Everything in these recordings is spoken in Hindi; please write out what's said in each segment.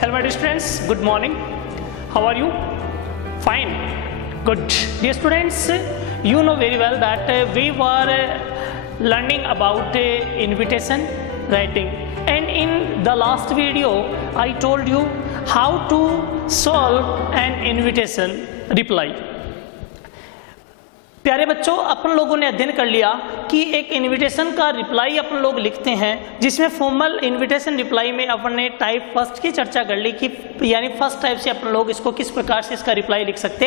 Hello my dear students, good morning. How are you? Fine. Good. Dear students, you know very well that we were learning about invitation writing, and in the last video I told you how to solve an invitation reply. प्यारे बच्चों, अपन लोगों ने अध्ययन कर लिया कि एक इनविटेशन का रिप्लाई अपन लोग लिखते हैं, जिसमें फॉर्मल इनविटेशन रिप्लाई में अपन ने टाइप फर्स्ट की चर्चा कर ली कि यानी फर्स्ट टाइप से अपन लोग इसको किस प्रकार से इसका रिप्लाई लिख सकते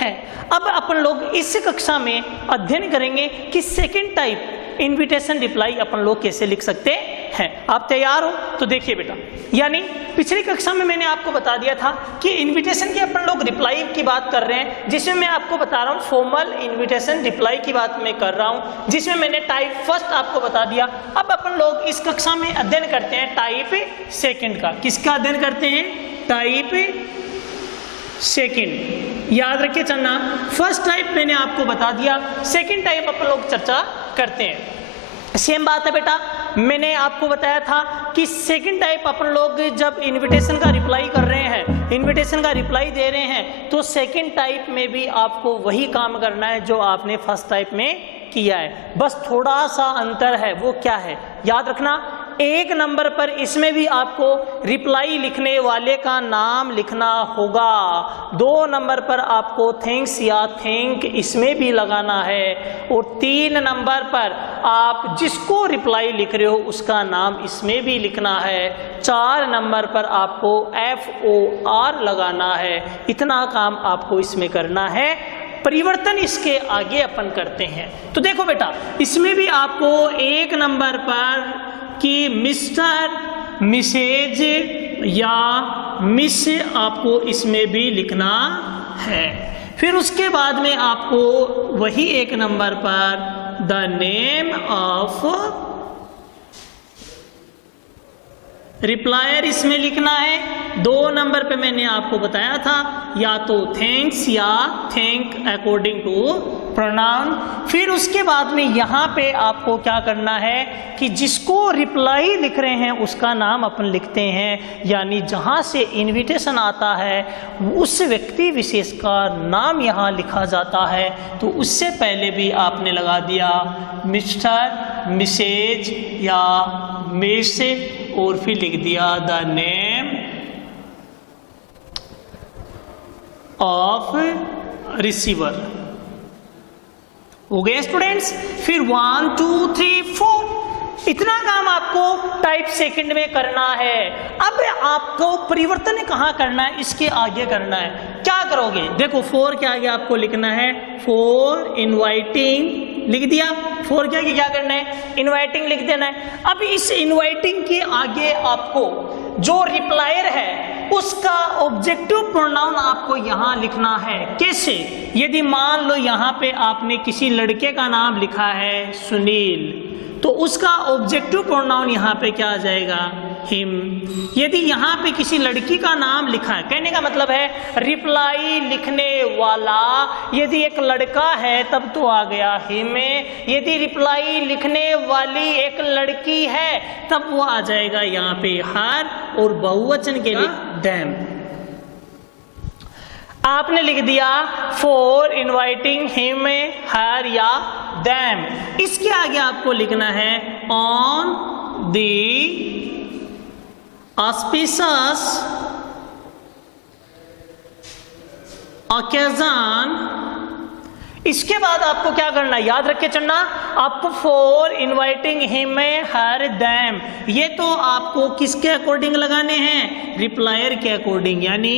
हैं। अब अपन लोग इस कक्षा में अध्ययन करेंगे कि सेकंड टाइप इनविटेशन रिप्लाई अपन लोग कैसे लिख सकते हैं। आप तैयार हो? तो देखिए बेटा, यानी पिछली कक्षा में मैंने आपको बता दिया था कि इनविटेशन की अपन लोग रिप्लाई की बात कर रहे हैं, जिसमें मैं आपको बता रहा हूँ फॉर्मल इनविटेशन रिप्लाई की बात मैं कर रहा हूँ, जिसमें मैंने टाइप फर्स्ट आपको बता दिया। अब अपन लोग इस कक्षा में अध्ययन करते हैं टाइप सेकेंड का। किसका अध्ययन करते हैं? Type second. याद रखिए चलना, फर्स्ट टाइप मैंने आपको बता दिया, सेकेंड टाइप अपन लोग चर्चा करते हैं। सेम बात है बेटा, मैंने आपको बताया था कि सेकंड टाइप अपन लोग जब इनविटेशन का रिप्लाई कर रहे हैं, इनविटेशन का रिप्लाई दे रहे हैं, तो सेकंड टाइप में भी आपको वही काम करना है जो आपने फर्स्ट टाइप में किया है, बस थोड़ा सा अंतर है। वो क्या है? याद रखना, एक नंबर पर इसमें भी आपको रिप्लाई लिखने वाले का नाम लिखना होगा, 2 नंबर पर आपको थैंक्स या थैंक इसमें भी लगाना है, और 3 नंबर पर आप जिसको रिप्लाई लिख रहे हो उसका नाम इसमें भी लिखना है, 4 नंबर पर आपको FOR लगाना है। इतना काम आपको इसमें करना है। परिवर्तन इसके आगे अपन करते हैं। तो देखो बेटा, इसमें भी आपको 1 नंबर पर कि मिस्टर, मिसेज या मिस आपको इसमें भी लिखना है। फिर उसके बाद में आपको वही 1 नंबर पर द नेम ऑफ रिप्लायर इसमें लिखना है। 2 नंबर पे मैंने आपको बताया था या तो थैंक्स या थैंक अकॉर्डिंग टू प्रोनाउन। फिर उसके बाद में यहाँ पे आपको क्या करना है कि जिसको रिप्लाई लिख रहे हैं उसका नाम अपन लिखते हैं, यानी जहाँ से इनविटेशन आता है उस व्यक्ति विशेष का नाम यहाँ लिखा जाता है। तो उससे पहले भी आपने लगा दिया मिस्टर, मिसेज या मिस, और फिर लिख दिया द नेम ऑफ रिसीवर। हो गए स्टूडेंट्स? फिर 1 2 3 4 इतना काम आपको टाइप सेकंड में करना है। अब आपको परिवर्तन कहाँ करना है? इसके आगे करना है। क्या करोगे? देखो 4 के आगे आपको लिखना है फॉर इनवाइटिंग, लिख दिया। 4 के आगे क्या करना है? इनवाइटिंग लिख देना है। अब इस इनवाइटिंग के आगे आपको जो रिप्लायर है उसका ऑब्जेक्टिव प्रोनाउन आपको यहाँ लिखना है। कैसे? यदि मान लो यहाँ पे आपने किसी लड़के का नाम लिखा है सुनील, तो उसका ऑब्जेक्टिव प्रोनाउन यहाँ पे क्या आ जाएगा? हिम। यदि यहाँ पे किसी लड़की का नाम लिखा है, कहने का मतलब है रिप्लाई लिखने वाला यदि एक लड़का है तब तो आ गया हिम, यदि रिप्लाई लिखने वाली एक लड़की है तब वो आ जाएगा यहाँ पे हर, और बहुवचन के लिए देम। आपने लिख दिया फॉर इनवाइटिंग हिम, हर या देम। इसके आगे आपको लिखना है ऑन द auspicious occasion। इसके बाद आपको क्या करना है? याद रख के चलना, आपको for inviting him, her, them, ये तो आपको किसके अकॉर्डिंग लगाने हैं? रिप्लायर के अकॉर्डिंग, यानी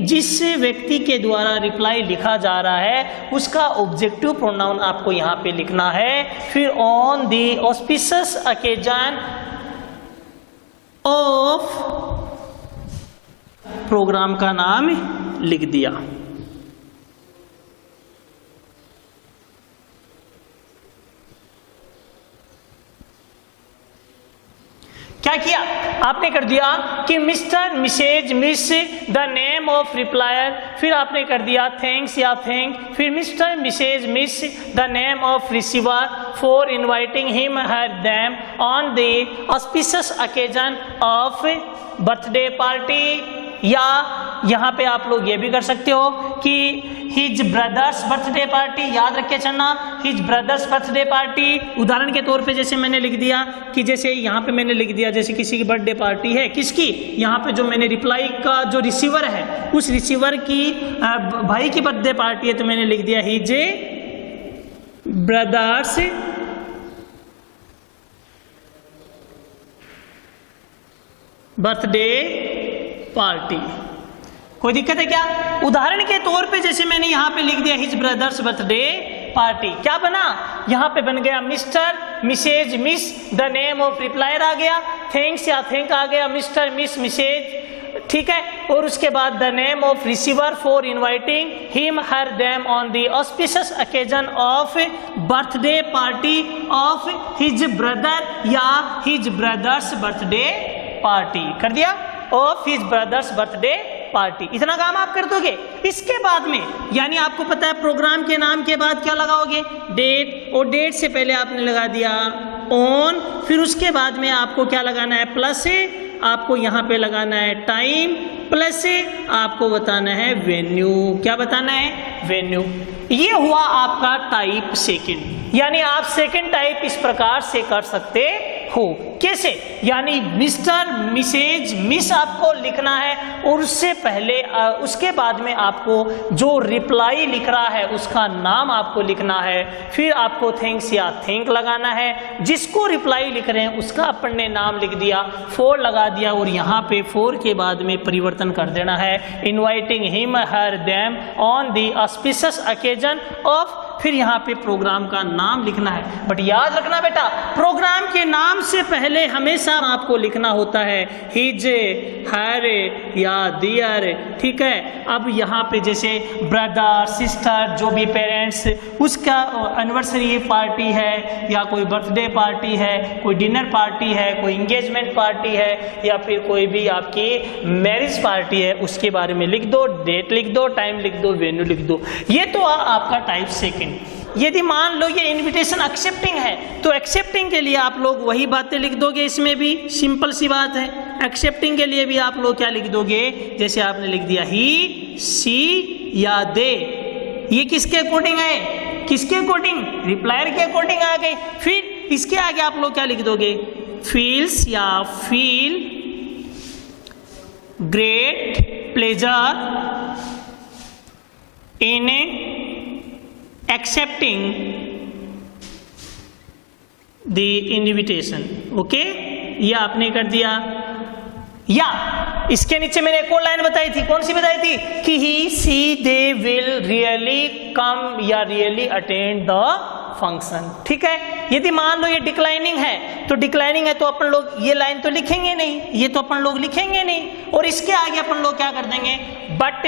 जिस व्यक्ति के द्वारा रिप्लाई लिखा जा रहा है उसका ऑब्जेक्टिव प्रोनाउन आपको यहाँ पे लिखना है। फिर on the auspicious occasion of, program का नाम लिख दिया। क्या किया आपने? कर दिया कि mister, missus, miss, the name of replier, फिर आपने कर दिया थैंक्स या थैंक, फिर mister, missus, miss, the name of receiver for inviting him, her, them on the auspicious occasion of birthday party, या यहाँ पे आप लोग ये भी कर सकते हो कि हिज ब्रदर्स बर्थडे पार्टी, याद रखे चलना, हिज ब्रदर्स बर्थडे पार्टी। उदाहरण के तौर पे जैसे मैंने लिख दिया कि जैसे यहाँ पे मैंने लिख दिया जैसे किसी की बर्थडे पार्टी है, किसकी, यहाँ पे जो मैंने रिप्लाई का जो रिसीवर है उस रिसीवर की भाई की बर्थडे पार्टी है, तो मैंने लिख दिया हिज ब्रदर्स बर्थडे पार्टी। कोई दिक्कत है क्या? उदाहरण के तौर पे जैसे मैंने यहाँ पे लिख दिया हिज ब्रदर्स बर्थडे पार्टी, क्या बना, यहाँ पे बन गया mister, missus, miss, the name of replier आ गया, थैंक्स या थैंक आ गया, मिस्टर, मिस, मिसेज, ठीक है। और उसके बाद the name of receiver for inviting him her them on the auspicious occasion of birthday party of his brother या हिज ब्रदर्स बर्थडे पार्टी, कर दिया, of his brothers birthday party. इतना काम आप कर दोगे। इसके बाद में यानी आपको पता है प्रोग्राम के नाम के बाद क्या लगाओगे, डेट, और डेट से पहले आपने लगा दिया ऑन, फिर उसके बाद में आपको क्या लगाना है, प्लस आपको यहाँ पे लगाना है टाइम, प्लस आपको बताना है वेन्यू। क्या बताना है, वेन्यू। ये हुआ आपका टाइप सेकंड, यानी आप सेकंड टाइप इस प्रकार से कर सकते हो। कैसे, यानी मिस्टर, मिसेज, मिस आपको लिखना है और उससे पहले उसके बाद में आपको जो रिप्लाई लिख रहा है उसका नाम आपको लिखना है, फिर आपको थैंक्स या थैंक लगाना है, जिसको रिप्लाई लिख रहे हैं उसका अपन ने नाम लिख दिया, फॉर लगा दिया और यहाँ पे फॉर के बाद में परिवर्तन कर देना है, inviting him her them on the auspicious occasion of, फिर यहाँ पे प्रोग्राम का नाम लिखना है। बट याद रखना बेटा, प्रोग्राम के नाम से पहले हमेशा आपको लिखना होता है हिज, हर या दियर, ठीक है। अब यहाँ पे जैसे ब्रदर, सिस्टर, जो भी पेरेंट्स, उसका एनिवर्सरी पार्टी है या कोई बर्थडे पार्टी है, कोई डिनर पार्टी है, कोई इंगेजमेंट पार्टी है या फिर कोई भी आपकी मैरिज पार्टी है, उसके बारे में लिख दो, डेट लिख दो, टाइम लिख दो, वेन्यू लिख दो। ये तो आपका टाइप सेकंड। यदि मान लो ये इनविटेशन एक्सेप्टिंग है तो एक्सेप्टिंग के लिए आप लोग वही बातें लिख दोगे, इसमें भी सिंपल सी बात है। एक्सेप्टिंग के लिए भी आप लोग क्या लिख दोगे, जैसे आपने लिख दिया ही, सी या दे, ये किसके अकॉर्डिंग है, किसके अकॉर्डिंग, रिप्लायर के अकॉर्डिंग आ गई। फिर इसके आगे आप लोग क्या लिख दोगे, फील्स या feel great pleasure in accepting the invitation, okay, ये आपने कर दिया। या इसके नीचे मैंने एक और लाइन बताई थी, कौन सी बताई थी, कि ही, she, they will really come या रियली अटेंड द फंक्शन, ठीक है। यदि मान लो ये डिक्लाइनिंग है तो डिक्लाइनिंग है तो अपन लोग ये लाइन तो लिखेंगे नहीं, ये तो अपन लोग लिखेंगे नहीं, और इसके आगे अपन लोग क्या कर देंगे, बट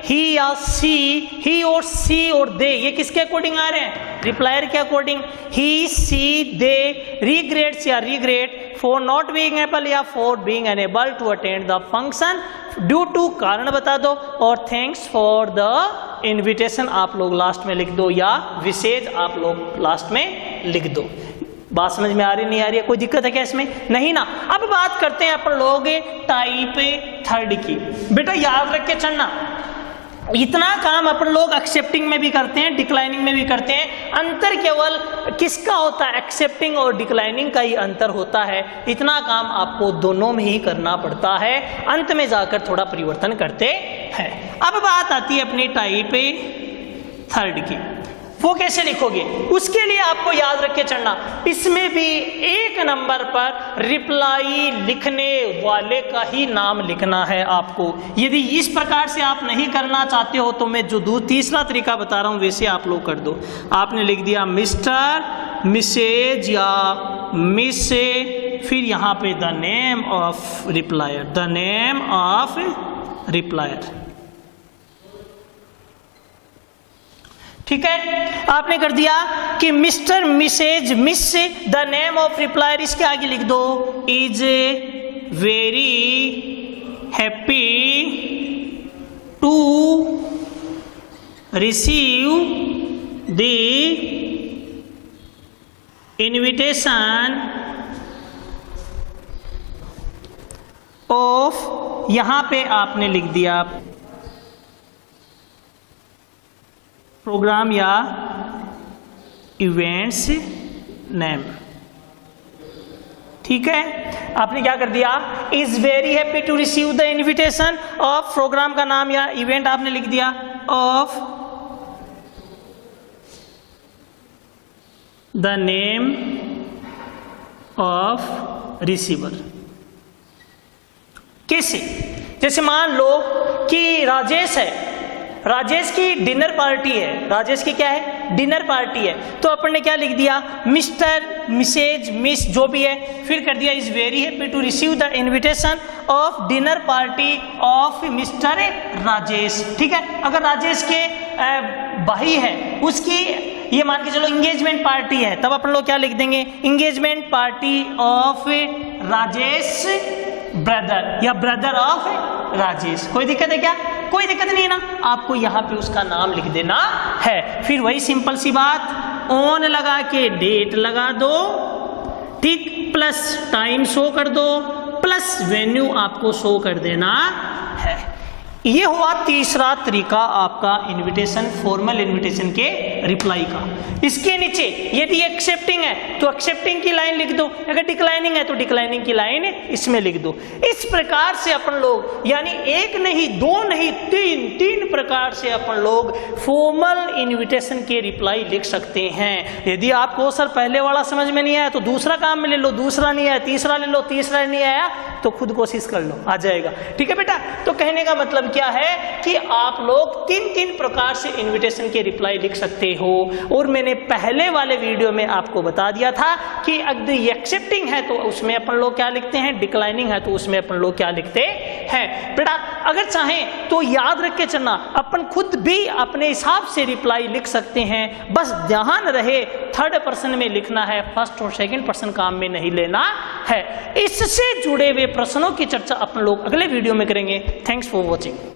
ही या सी, ही और सी और दे, ये किसके अकॉर्डिंग आ रहे हैं, रिप्लायर के according. He, she, they regrets या regret for not being able या for being unable to attend the function due to, कारण बता दो, और थैंक्स फॉर द इनविटेशन आप लोग लास्ट में लिख दो, या विशेष आप लोग लास्ट में लिख दो। बात समझ में आ रही नहीं आ रही है, कोई दिक्कत है क्या इसमें, नहीं ना। अब बात करते हैं अपन लोग टाइप थर्ड की। बेटा याद रख के चलना, इतना काम अपन लोग एक्सेप्टिंग में भी करते हैं, डिक्लाइनिंग में भी करते हैं, अंतर केवल किसका होता है, एक्सेप्टिंग और डिक्लाइनिंग का ही अंतर होता है। इतना काम आपको दोनों में ही करना पड़ता है, अंत में जाकर थोड़ा परिवर्तन करते हैं। अब बात आती है अपनी टाइप थर्ड की, वो कैसे लिखोगे, उसके लिए आपको याद रख के चलना, इसमें भी एक नंबर पर रिप्लाई लिखने वाले का ही नाम लिखना है आपको। यदि इस प्रकार से आप नहीं करना चाहते हो तो मैं जो तीसरा तरीका बता रहा हूं वैसे आप लोग कर दो। आपने लिख दिया मिस्टर, मिसेज या मिस, फिर यहाँ पे the name of replier, the name of replier, ठीक है। आपने कर दिया कि mister, missus, miss, the name of replier, इसके आगे लिख दो is very happy to receive the invitation of यहां पे आपने लिख दिया प्रोग्राम या इवेंट्स नेम। ठीक है, आपने क्या कर दिया, is very happy to receive the invitation of, program का नाम या इवेंट आपने लिख दिया of the name of receiver. कैसे, जैसे मान लो कि राजेश है, राजेश की डिनर पार्टी है, राजेश की क्या है, डिनर पार्टी है, तो अपन ने क्या लिख दिया, मिस्टर, मिसेज, मिस जो भी है, फिर कर दिया is very happy to receive the invitation of dinner party of mister Rajesh. ठीक है, अगर राजेश के भाई है, उसकी ये मान के चलो इंगेजमेंट पार्टी है, तब अपन लोग क्या लिख देंगे, engagement party of Rajesh brother या ब्रदर ऑफ राजेश। कोई दिक्कत है क्या, कोई दिक्कत नहीं है ना, आपको यहाँ पे उसका नाम लिख देना है। फिर वही सिंपल सी बात, ऑन लगा के डेट लगा दो, ठीक, प्लस टाइम शो कर दो, प्लस वेन्यू आपको शो कर देना है। ये हुआ तीसरा तरीका आपका इनविटेशन, फॉर्मल इनविटेशन के रिप्लाई का। इसके नीचे यदि एक्सेप्टिंग है तो एक्सेप्टिंग की लाइन लिख दो, अगर डिक्लाइनिंग है तो डिक्लाइनिंग की लाइन इसमें लिख दो। इस प्रकार से अपन लोग, यानी एक नहीं, दो नहीं, तीन प्रकार से अपन लोग फॉर्मल इनविटेशन के रिप्लाई लिख सकते हैं। यदि आपको सर पहले वाला समझ में नहीं आया तो दूसरा काम में ले लो, दूसरा नहीं आया तीसरा ले लो, तीसरा नहीं आया तो खुद कोशिश कर लो, आ जाएगा। ठीक है बेटा, तो कहने का मतलब क्या है कि आप लोग तीन प्रकार से इनविटेशन के रिप्लाई लिख सकते हो। और मैंने पहले वाले वीडियो में आपको बता दिया था कि अगर एक्सेप्टिंग है तो उसमें अपन लोग क्या लिखते हैं, डिक्लाइनिंग है तो उसमें अपन लोग क्या लिखते हैं। बेटा अगर चाहें तो याद रख के चलना, अपन खुद भी अपने हिसाब से रिप्लाई लिख सकते हैं, बस ध्यान रहे थर्ड पर्सन में लिखना है, फर्स्ट और सेकंड पर्सन काम में नहीं लेना है। इससे जुड़े हुए प्रश्नों की चर्चा अपन लोग अगले वीडियो में करेंगे। Thanks for watching.